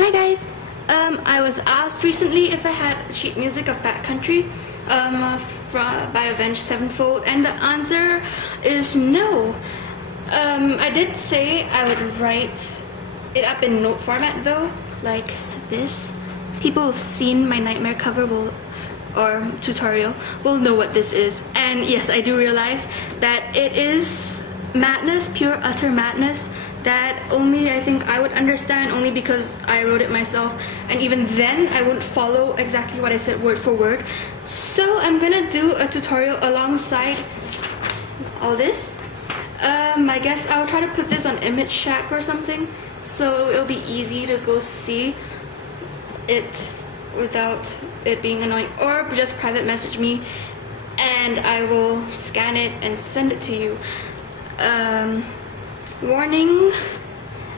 Hi guys. I was asked recently if I had sheet music of Backcountry by Avenged Sevenfold, and the answer is no. I did say I would write it up in note format though, like this. People who've seen my Nightmare cover or tutorial will know what this is. And yes, I do realize that it is madness, pure utter madness, that only I think I would understand, only because I wrote it myself, and even then I wouldn't follow exactly what I said word for word. So I'm gonna do a tutorial alongside all this. I guess I'll try to put this on Image Shack or something, so it'll be easy to go see it without it being annoying, or just private message me and I will scan it and send it to you. Warning,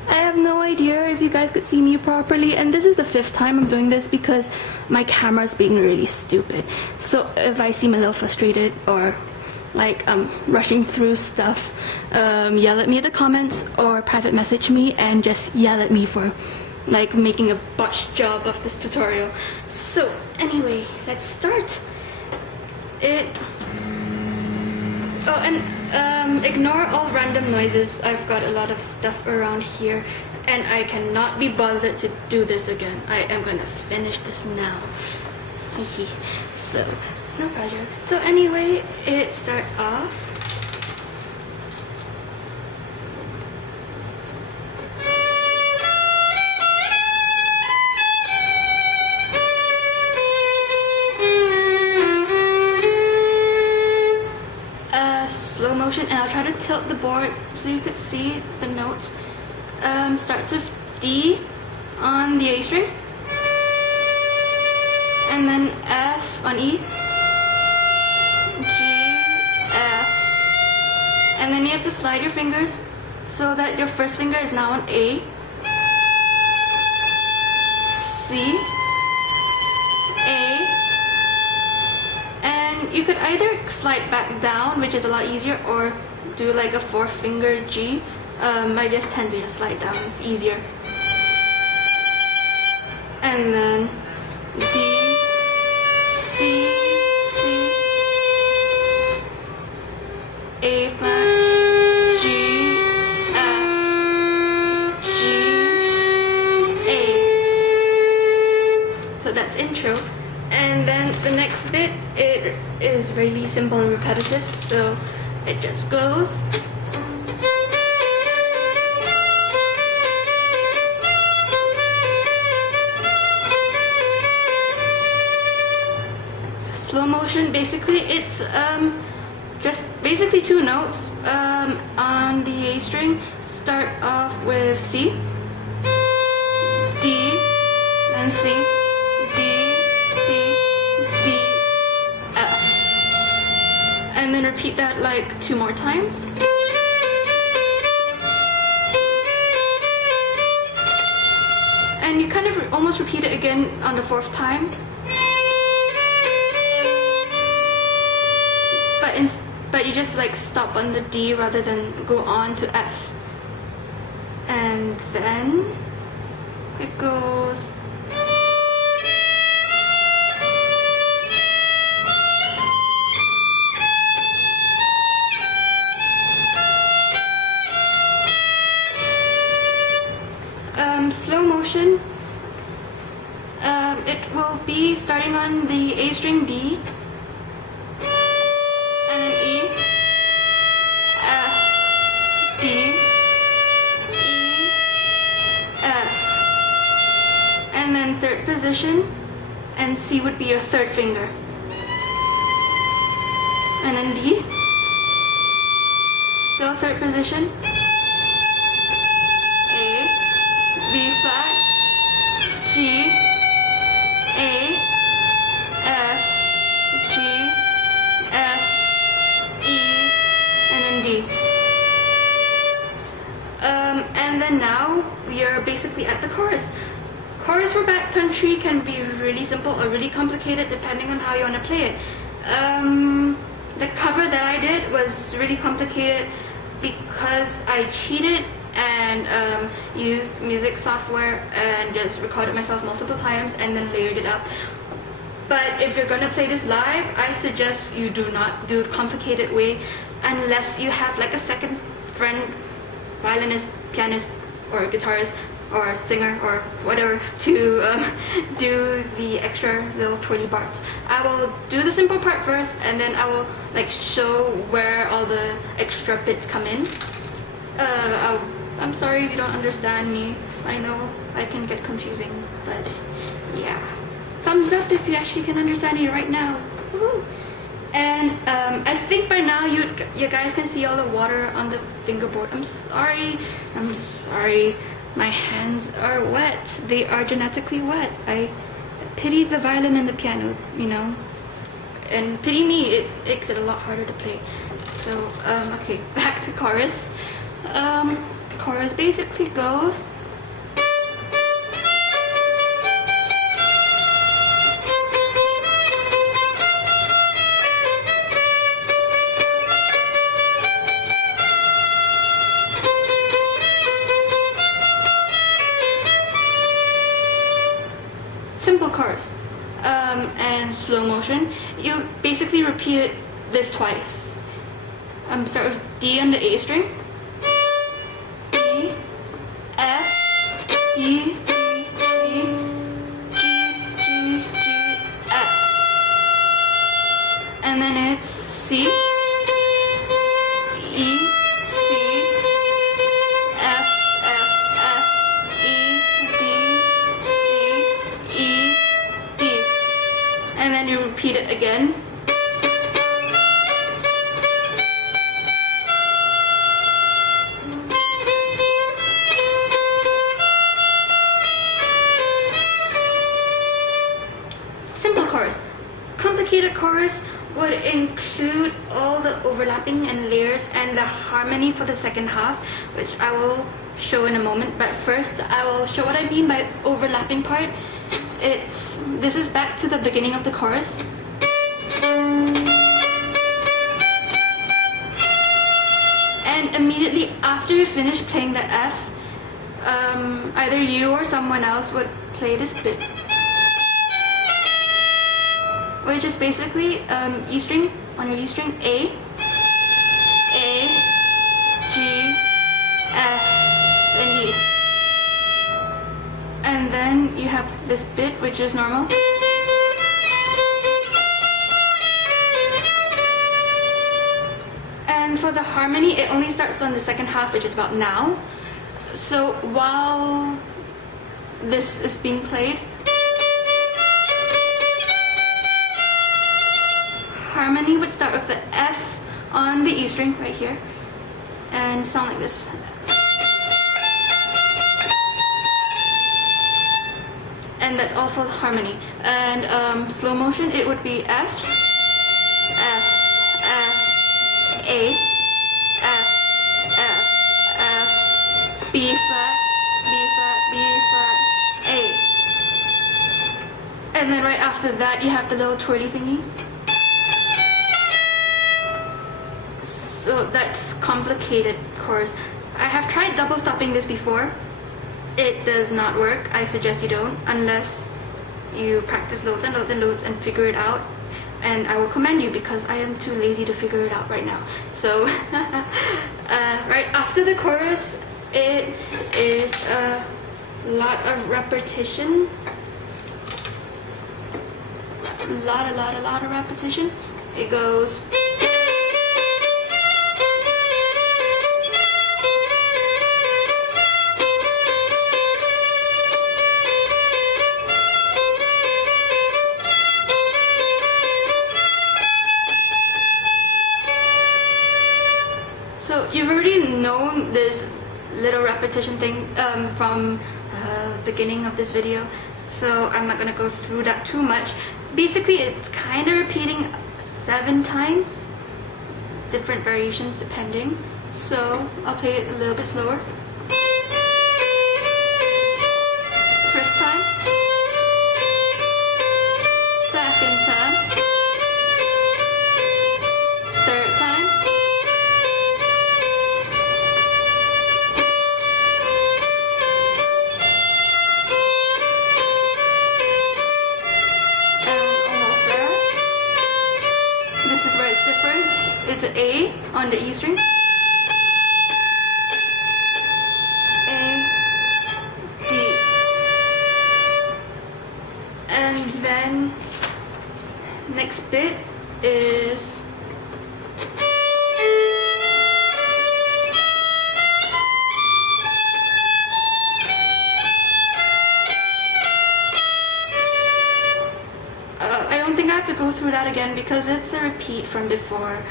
I have no idea if you guys could see me properly, and this is the 5th time I'm doing this because my camera's being really stupid. So if I seem a little frustrated or like I'm rushing through stuff, yell at me in the comments or private message me and just yell at me for like making a botched job of this tutorial. So anyway, let's start it. Oh, and ignore all random noises. I've got a lot of stuff around here and I cannot be bothered to do this again. I am gonna finish this now. So, no pressure. So anyway, it starts off. Slow motion, and I'll try to tilt the board so you could see the notes. Starts with D on the A string, and then F on E, G, F, and then you have to slide your fingers so that your first finger is now on A, C, A. You could either slide back down, which is a lot easier, or do like a 4th finger G. I just tend to just slide down, it's easier. And then D, C, C, A flat, G, F, G, A. So that's intro. And then the next bit, it is really simple and repetitive, so it just goes. So slow motion, basically it's just basically 2 notes on the A string. Start off with C, D, then C, and then repeat that like 2 more times. And you kind of almost repeat it again on the 4th time. But you just like stop on the D rather than go on to F. And then it goes. Slow motion, it will be starting on the A string D, and then E, F, D, E, F, and then 3rd position, and C would be your 3rd finger, and then D, still 3rd position, B flat, G, A, F, G, F, E, and then D. And then now we are basically at the chorus. Chorus for Backcountry can be really simple or really complicated depending on how you want to play it. The cover that I did was really complicated because I cheated and and used music software and just recorded myself multiple times and then layered it up. But if you're gonna play this live, I suggest you do not do the complicated way unless you have like a second friend, violinist, pianist, or guitarist, or singer, or whatever, to do the extra little twirly parts. I will do the simple part first, and then I will like show where all the extra bits come in. I'm sorry if you don't understand me. I know I can get confusing, but yeah. Thumbs up if you actually can understand me right now. Woohoo! And I think by now you guys can see all the water on the fingerboard. I'm sorry. My hands are wet. They are genetically wet. I pity the violin and the piano, you know. And pity me, it makes it a lot harder to play. So, okay, back to chorus. Chorus basically goes... simple chorus. And slow motion. You basically repeat this twice. Start with D on the A string. D, F, D, D, D, G, G, G, F. And then it's C, E, C, F, F, F, E, D, C, E, D. And then you repeat it again. Simple chorus. Complicated chorus would include all the overlapping and layers and the harmony for the second half, which I will show in a moment. But first, I will show what I mean by overlapping part. This is back to the beginning of the chorus. And immediately after you finish playing the F, either you or someone else would play this bit, which is basically E string, on your E string, A, G, F, and E. And then you have this bit, which is normal. And for the harmony, it only starts on the second half, which is about now. So while this is being played, harmony would start with the F on the E string right here and sound like this. And that's all for the harmony. And slow motion, it would be F, F, F, A, F, F, F, B flat, B flat, B flat, A. And then right after that, you have the little twirly thingy. So that's complicated chorus. I have tried double stopping this before. It does not work. I suggest you don't, unless you practice loads and loads and loads and figure it out. And I will commend you, because I am too lazy to figure it out right now. So right after the chorus, it is a lot of repetition. A lot of repetition. It goes. So you've already known this little repetition thing from beginning of this video, so I'm not gonna go through that too much. Basically, it's kind of repeating 7 times, different variations depending. So I'll play it a little bit slower. First time, second time, third time, A on the E string. A, D. And then next bit is I don't think I have to go through that again because it's a repeat from before,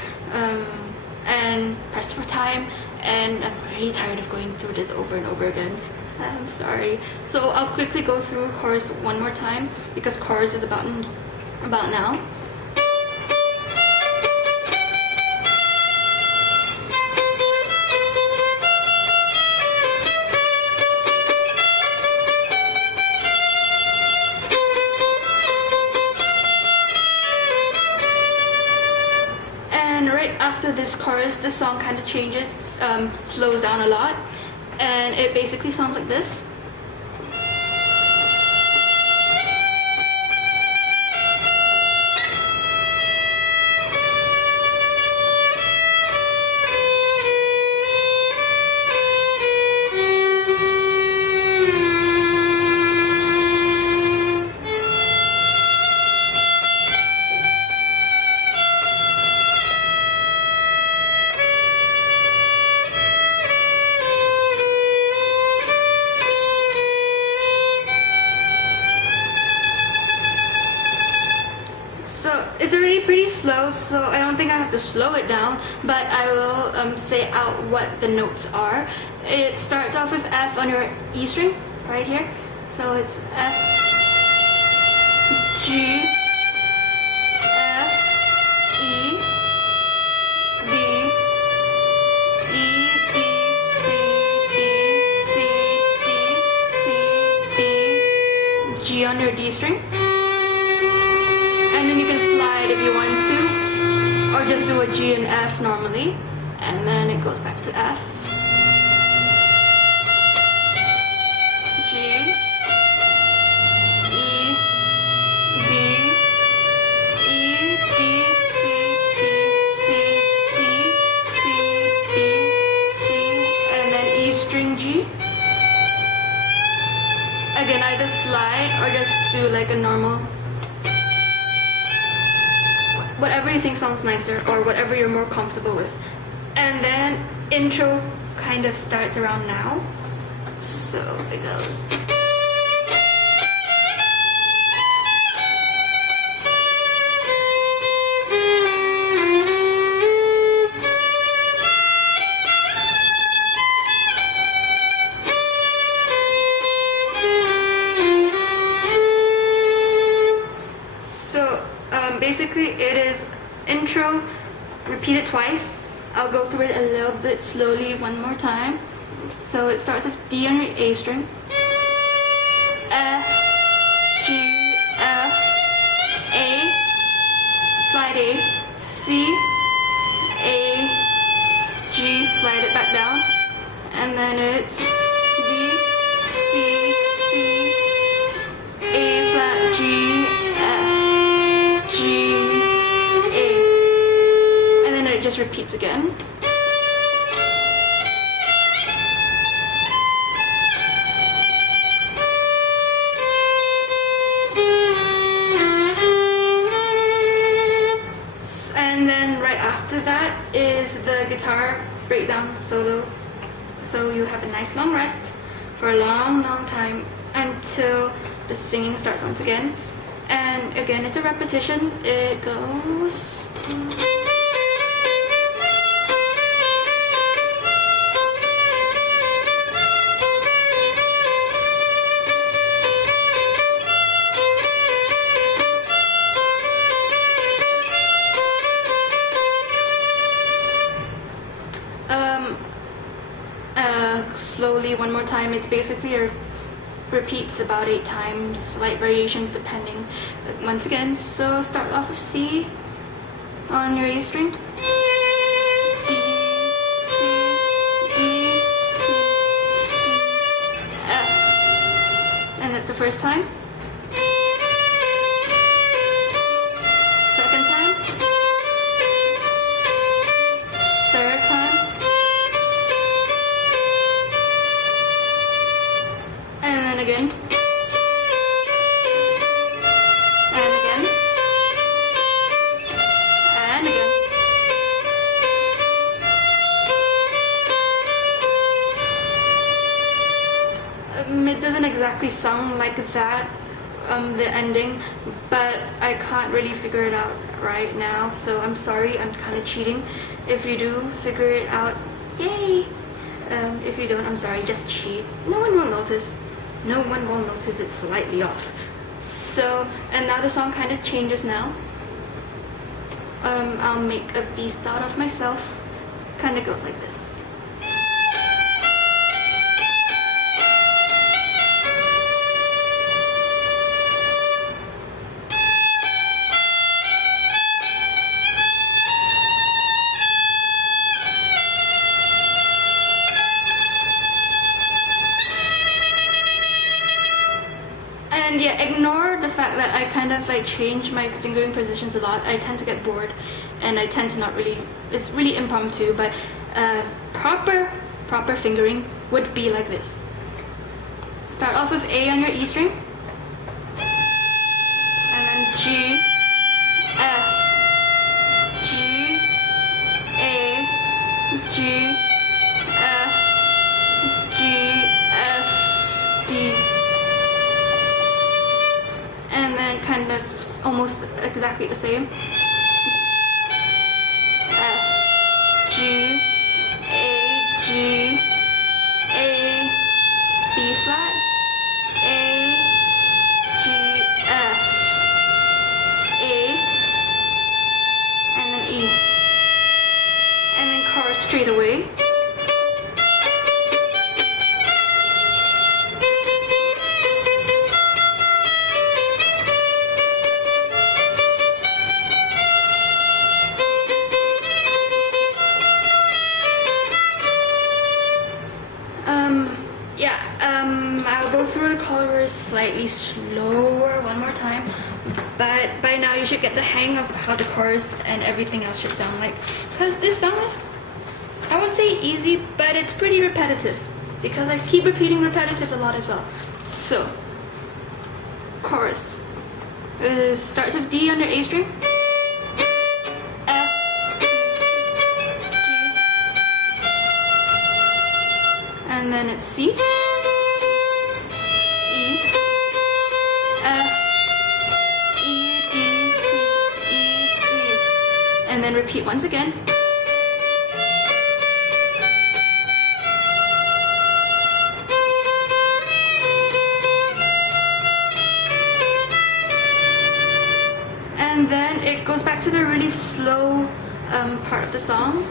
and pressed for time, and I'm really tired of going through this over and over again. I'm sorry. So I'll quickly go through chorus one more time because chorus is about now. Right after this chorus, the song kind of changes, slows down a lot, and it basically sounds like this. So it's already pretty slow, so I don't think I have to slow it down, but I will say out what the notes are. It starts off with F on your E string, right here. So it's F, G, F, E, D, E, D, C, B, C, D, C, B, G on your D string. And then you can slide if you want to, or just do a G and F normally, and then it goes back to F, G, E, D, E, D, C, B, C, D, C, B, C, and then E string G. Again, either slide or just do like a normal, whatever you think sounds nicer or whatever you're more comfortable with. And then intro kind of starts around now. So it goes. Basically, it is intro, repeat it twice. I'll go through it a little bit slowly one more time. So it starts with D on your A string, F, G, F, A, slide A, C, A, G, slide it back down, and then it's D, C, C, A flat, G, F, G, A, and then it just repeats again. And then right after that is the guitar breakdown solo. So you have a nice long rest for a long time until the singing starts once again. And again, it's a repetition. It goes. Slowly one more time. It's basically repeats about 8 times, slight variations depending once again. So start off with C on your A string, D, C, D, C, D, F, and that's the first time. Second time, again. And again. And again. It doesn't exactly sound like that, the ending, but I can't really figure it out right now, so I'm sorry, I'm kind of cheating. If you do figure it out, yay! If you don't, I'm sorry, just cheat. No one will notice. No one will notice it's slightly off. So, and now the song kind of changes now. I'll make a beast out of myself. Kind of goes like this. And yeah, ignore the fact that I kind of like change my fingering positions a lot. I tend to get bored and I tend to not really, it's really impromptu, but proper fingering would be like this. Start off with A on your E string, and then G, F, G, A, G, F, G, F, D. And then kind of almost exactly the same. F, G, A, G, A, B flat, A, G, F, A, and then E. And then chorus straight away. I'll go through the chorus slightly slower one more time, but by now you should get the hang of how the chorus and everything else should sound like, because this song is, I won't say easy, but it's pretty repetitive, because I keep repeating repetitive a lot as well. So, chorus. Starts with D on your A string. F, G, and then it's C. And then repeat once again. And then it goes back to the really slow part of the song.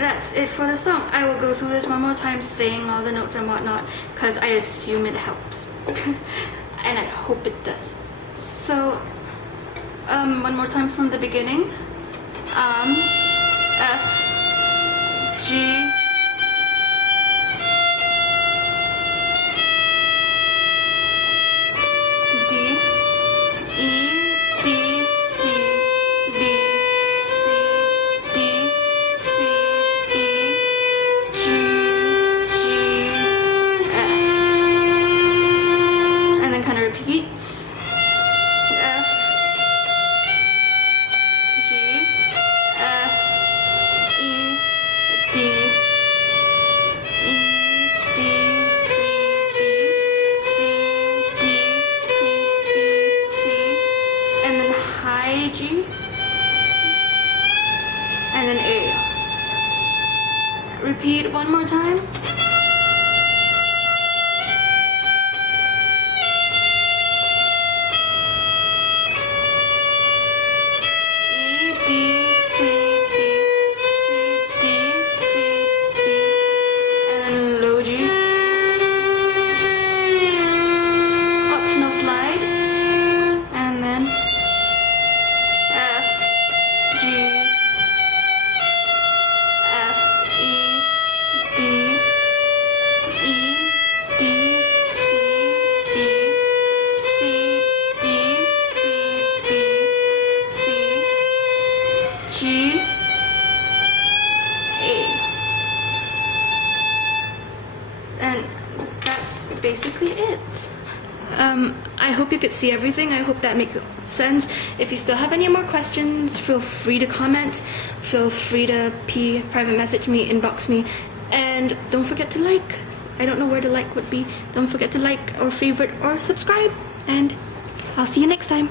That's it for the song. I will go through this one more time saying all the notes and whatnot, because I assume it helps. And I hope it does. So, one more time from the beginning. F, G, D, E, D, C, B, C, D, C, E, G, G, F. And then kind of repeats. repeat one more time. E, D, C, B, C, D, C, B, and then low G. Optional slide, and then F, G, F, E, D, E, D, C, B, C, D, C, B, C, G, A. And that's basically it. I hope you could see everything. I hope that makes sense. If you still have any more questions, feel free to comment. Feel free to private message me, inbox me. And don't forget to like. I don't know where the like would be. Don't forget to like or favorite or subscribe. And I'll see you next time.